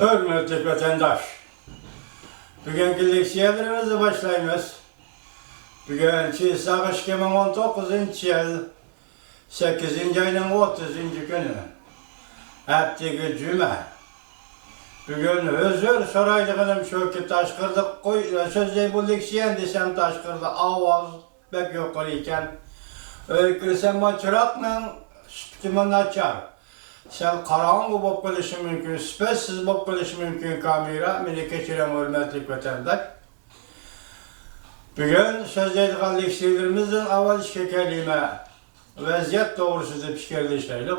Hürmetli vatandaş, bugünkü leksiyalarımızı başlayımız. Bugün Çiğsak 2019 yıl 8. ayının 30. günü. Hepteki cüme. Bugün özür soraydığım şu ki taşkırdık sözde bu leksiyen desem taşkırdı avaz pek yok iken. Öykürsem o çırakla sütümünü açar. Sen karanlık bolup kılışı mümkün, spessiz bolup kılışı mümkün kamera, beni geçiren hürmetli vatandaş. Bugün sözleydiğin leksilerimizin avval iki kelime vaziyet doğrusu da pişirleşelim.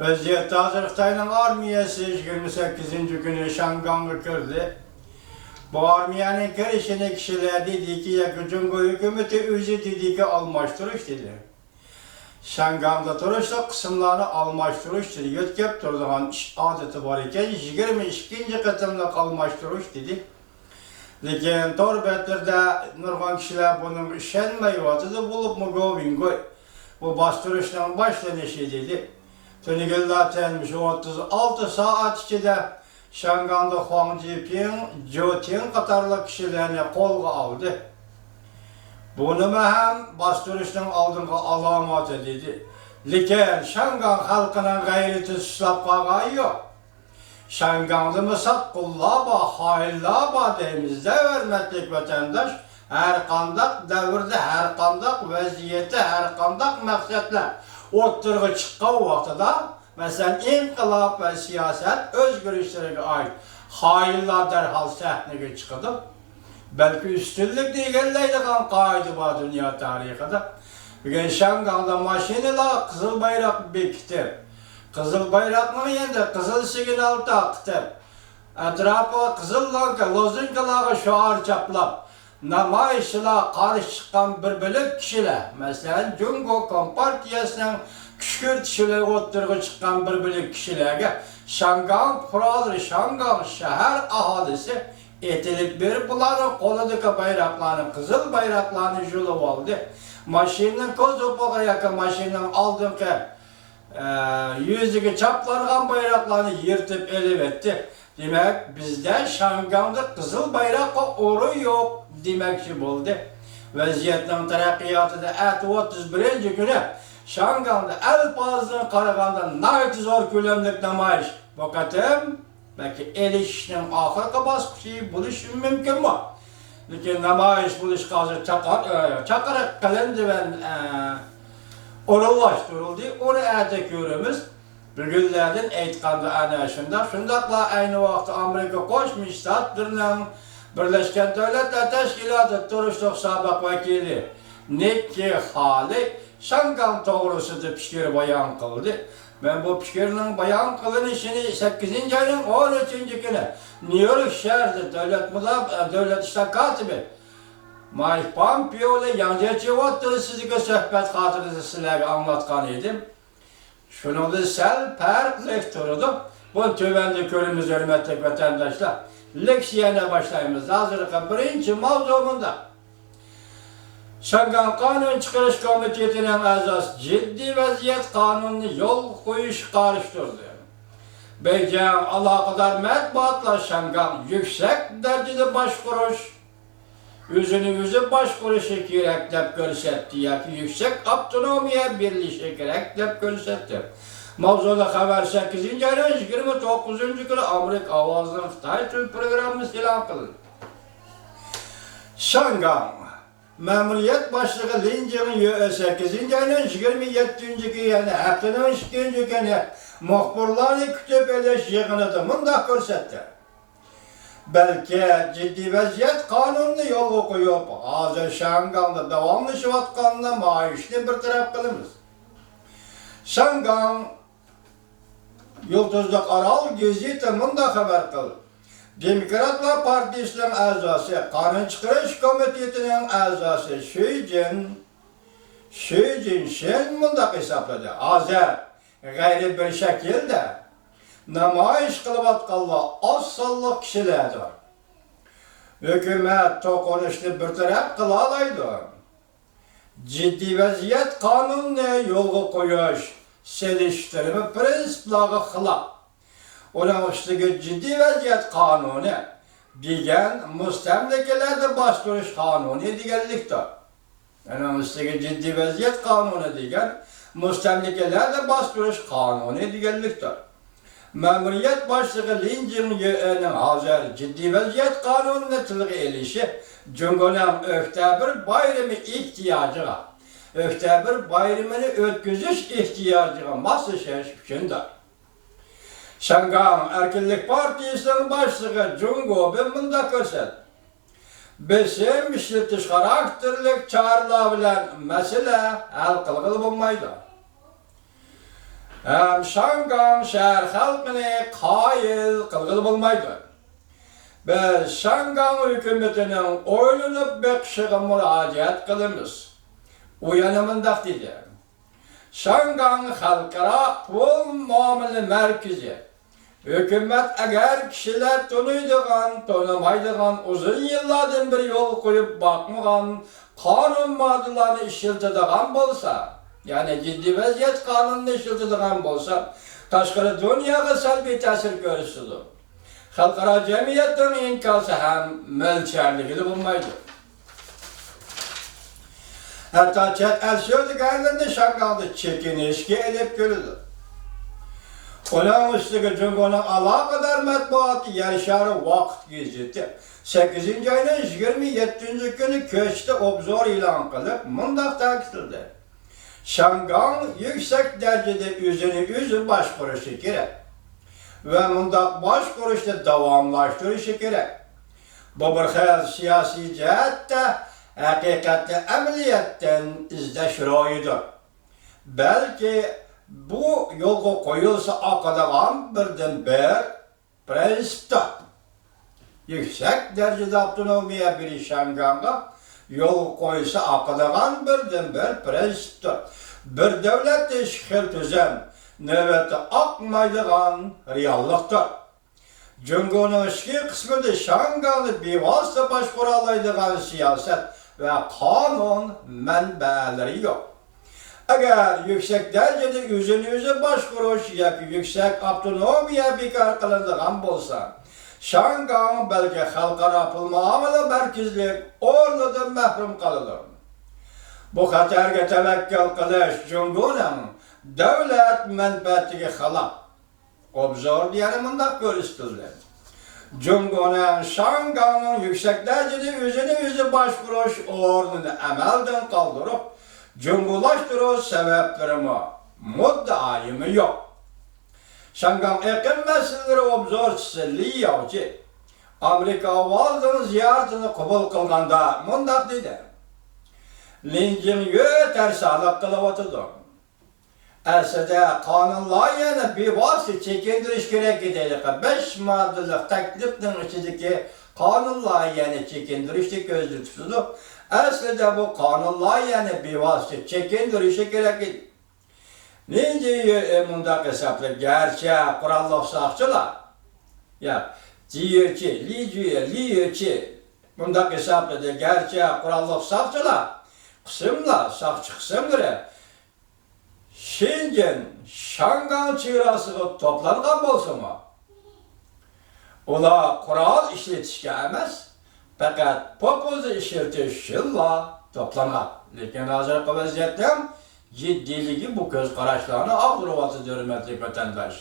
Vaziyette Hazırlıktay'ın armiyası 28. günü Şangang'a girdi. Bu armiyanın girişine kişiler dedi ki ya Cumhur hükümeti özü dedi ki almıştırış dedi. Şangang'da turuşta kısımlarını almıştırış dedi. Yetkep durduğun adeti var iken 22. kısımda almıştırış dedi. Lekin torbetlerde nurgan kişiler bunun işenmeyi vatıdı bulup mu govin goy. Bu bastırıştan başlanışı dedi. Tönigil'de tenmiş 36 saat içinde Şangang'da Huang Jiping, Zhou Ting katarlı kişilerini kolga aldı. Bunu hem bastırıştan aldığında alamat dedi. Lekin Şangang halkının gayreti suslap kalmayı yok. Şangang'da mısat kullaba, haillaba demizde hürmetli vatandaş, her kandak devirde, her kandak vaziyette, her kandak maksatla oturgu çıkan vaxtıda, mesela inkılap ve siyaset öz görüşlerine ait hailler derhal sahneye çıkıdı. Belki üstünlük değerleydiğin kaydı var dünya tarihinde. Bugün Şangang'da maşineler kızıl bayrak bekti. Kızıl bayrakның yanında kızıl signal taktı. Etrafı kızıl lanka, lozunkaları şuar çaplap. Namayışla karşı çıkan bir bölük kişiler. Mesela Cumhur Kompartiyasının küçük kişiler oturgu çıkan bir bölük kişilerge Şangang Pıradır, Şangang şehir ahalisi etilip bir bunların kolundaki bayraklarını, kızıl bayraklarını julup aldı. Maşinin koz opoğa yakın maşinin aldığınki yüzüge çaplanған bayraklarını yırtıp elivetti. Demek bizde Şangang'da kızıl bayrakla oru yok demekçi oldu. Vaziyetin terakkiyatı da 31. günü Şangang'da el bazını karaganda nayet zor külemlik namayış. Vakatım belki el işinin ahırka baskışı buluş mümkün mü? Lekin namayış buluş kazı çakarak kalındı ben orallaştırıldı. Onu ertek görümüz. Bugünlerden eğitkanda anayışında. Şundakla aynı vakti Amerika Koşmuş Ştatlarının Birleşken Devletler Teşkilatı Turuşluk Sabak Vekili Nikki Haley Şangang doğrusu da pişkiri bayan kıldı. Ben bu pişkirinin bayan kılınışını 8. ayın 13. günü New York şehirde devlet işler katibi Mike Pompeo ile yancı vattırı sizge söhbet hatırınızı sizlerge anlatkan idim. Şunu da sel per lektorudur. Bunu tüvende körümüz hürmetli vatandaşlar. Leksiyene başlayımız. Hazırlıkın birinci mavzumunda. Şangang Kanun Çıkarış Komitesi'nin azası ciddi vaziyet kanununu yol koyuş karıştırdı. Beijing alakadar matbuatla Şangang yüksek derecede başvuruş, yüzü başvuruşu gereklep görsetti ya ki yüksek autonomiye birleşi gereklep görsetti. Mavzuda haber 8. ayın 29. günü Amerika Avazı'nın Xitay Tül programı ilan kılındı. Şangang Memuriyet Başlığı Lin Jing'in 8. ayın 27. günü yani haftanın 2. günü muhbirleri kütüp eleş yığınıdı mındak görsetti. Belki ciddi vaziyet kanununu yol koyup, hazır Şangang'da devamlı şuvatkanına maaşını bir taraf kılımız. Şangang Yıldızlık Aral geziti mında haber kıldı. Demokratlar Partisi'nin azası, Kanun Çıkarış Komitesi'nin azası Xu Jinping mında hesapladı. Hazır gayri bir şekilde namayış kılıp atkallı az sallık kişilerdir. Hükümet tokunuşlu bir taraf kılalaydı. Ciddi vaziyet kanununa yolga koyuş, seliştirme prensiplere hılap. Onun üstüge ciddi vaziyet kanunu digen müstemlekelerde bastırış kanunu digenliktir. Onun üstüge ciddi vaziyet kanunu digen müstemlekelerde bastırış kanunu digenliktir. Memuriyet başlığı Lincoln'un hazır ciddi vaziyet kanununa tılgı elişi Cumhur'un öktebir bayramı ihtiyacına, öktebir bayramını ötküzüş ihtiyacına masal şeş içindir. Şangan Erkinlik Partisi'nin başlığı Cumhur bunda köset. Bizim işletiş karakterlik çağrılabilen mesele hal kılgılı bulmaydı. Hem Şangan şehir halkını kayıl kılgılı bulmaydı. Biz Şangan hükümetinin oylanıp bekşiğe müracaat kılımız. Uyanımında dedi. Şangan halkara pul muamele merkezi. Hükümet eğer kişiler tanıydıgan, tanımaydıgan, uzun yıllardan bir yol koyup bakmagan, kanun maddelerini işletidigan bolsa, yani ciddi vaziyet kanununu işletidigan bolsa, taşkırı dünyaya salbi tesir görürsüdür. Halkara cemiyetin inkası hem mölçerliği bulmaydı. Hatta çet el sözlüklerinde Şangan'da çekinişki edip görüldü. Onun üstüge Cumhur'un alakadar matbuatı yarışarı vakit gezdi. 8. ayının 27. günü köşte obzor ilan kılıp mındak takdirdi. Şangan yüksek derecede üzü başvuruşu gerek. Ve mındak başvuruşta devamlaştırışı gerek. Bu bir xeyal siyasi cihette, hakikatte emeliyetten izdeşroyudur. Belki bu yolga koyulsa akadagan birden bir prensiptir. Yüksek derecede avtonomiye bir Şangan'a yol koyulsa akadagan birden bir prensiptir. Bir devlet işgal tüzem, nöbeti akmaydıgan reallıktır. Cumhur'un işki kısmında Şangan'ı bivasıta başvuralaydıgan siyaset ve kanun menbeleri yok. Eğer yüksek derecede üzerinize başvuruş ya yüksek avtonomiye bekar kılındığın bolsa, Şangan belki halkara muamele merkezlik orada mahrum kalır. Bu haterge tevekkül kılış Cumhur'un devlet menfaatine halak. Obzor diyelim bundan görüştürdüler. Cumhur'un Şangan'ın yüksek derecede üzerinize başvuruş ordunu emelden kaldırıp cumhurlaştırı sebeplerimi muddayımı yok. Şangan ekim meseleleri obzorçısı Li Yavcı, Amerika valdığın ziyaretini kabul kılganda mundak dedi. Lincoln yeter sağlık kılıvatıdır. Esede kanunlayana bir vasıta çekindiriş gerek gidelim. 5 maddelik teklifin içindeki kanunlayana çekindirişi gözlü tutulur. Aslında bu kanunlayana bir vasıta çekindirişi gerek gidelim. Nince mundak hesaplı gerçek kurallık sakçılar. Ya diyor ki, diyor ki mundak hesaplı da gerçek kurallık sakçılar. Kısımlar, sakçı kısımları. Şimdi Şangan çığırasıga toplangan bolsa mı? Ola kural işletişke emas, fakat popuzu işletiş yılla toplangan. Lekin hazırki vaziyetten ciddiligi bu göz kararlarını ağırlıvatı hürmetli vatandaş.